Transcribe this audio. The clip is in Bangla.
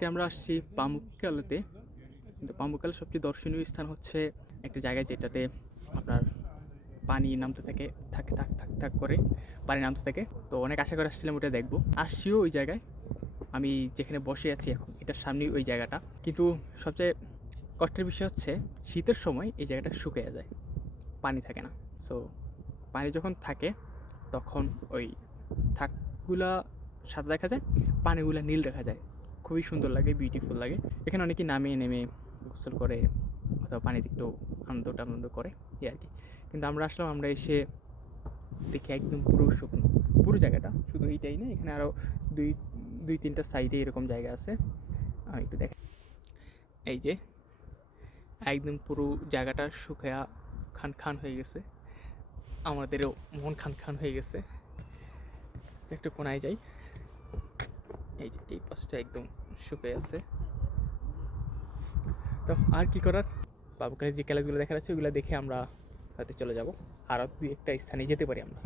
আজকে আমরা আসছি পামুককালেতে। কিন্তু পামুককালের সবচেয়ে দর্শনীয় স্থান হচ্ছে একটা জায়গায় যেটাতে আপনার পানি নামতে থাকে, থাক করে পানি নামতে থাকে। তো অনেক আশা করে আসছিলাম ওটা দেখবো, আসছিও ওই জায়গায়। আমি যেখানে বসে আছি এখন এটার সামনেই ওই জায়গাটা। কিন্তু সবচেয়ে কষ্টের বিষয় হচ্ছে শীতের সময় এই জায়গাটা শুকিয়ে যায়, পানি থাকে না। সো পানি যখন থাকে তখন ওই থাকগুলা সাদা দেখা যায়, পানিগুলা নীল দেখা যায়। খুবই সুন্দর লাগে, বিউটিফুল লাগে। এখানে অনেকেই নামে নেমে গোসল করে অথবা পানিতে একটু আনন্দ করে এই আর কি। কিন্তু আমরা আসলাম, আমরা এসে দেখি একদম পুরো শুকনো। পুরো জায়গাটা, শুধু এইটাই না, এখানে আরও দুই দুই তিনটা সাইডে এরকম জায়গা আছে। আমি একটু দেখ, এই যে একদম পুরো জায়গাটা শুকায়া খান খান হয়ে গেছে। আমাদেরও মন খান খান হয়ে গেছে। একটু কোনায় যাই, এই যে এই পাশটা একদম শুকিয়ে আছে। তো আর কি করার, বাবুকে যে ক্যালেজগুলো দেখা যাচ্ছে ওগুলো দেখে আমরা হয়তো চলে যাব, আর দুই একটা স্থানে যেতে পারি আমরা।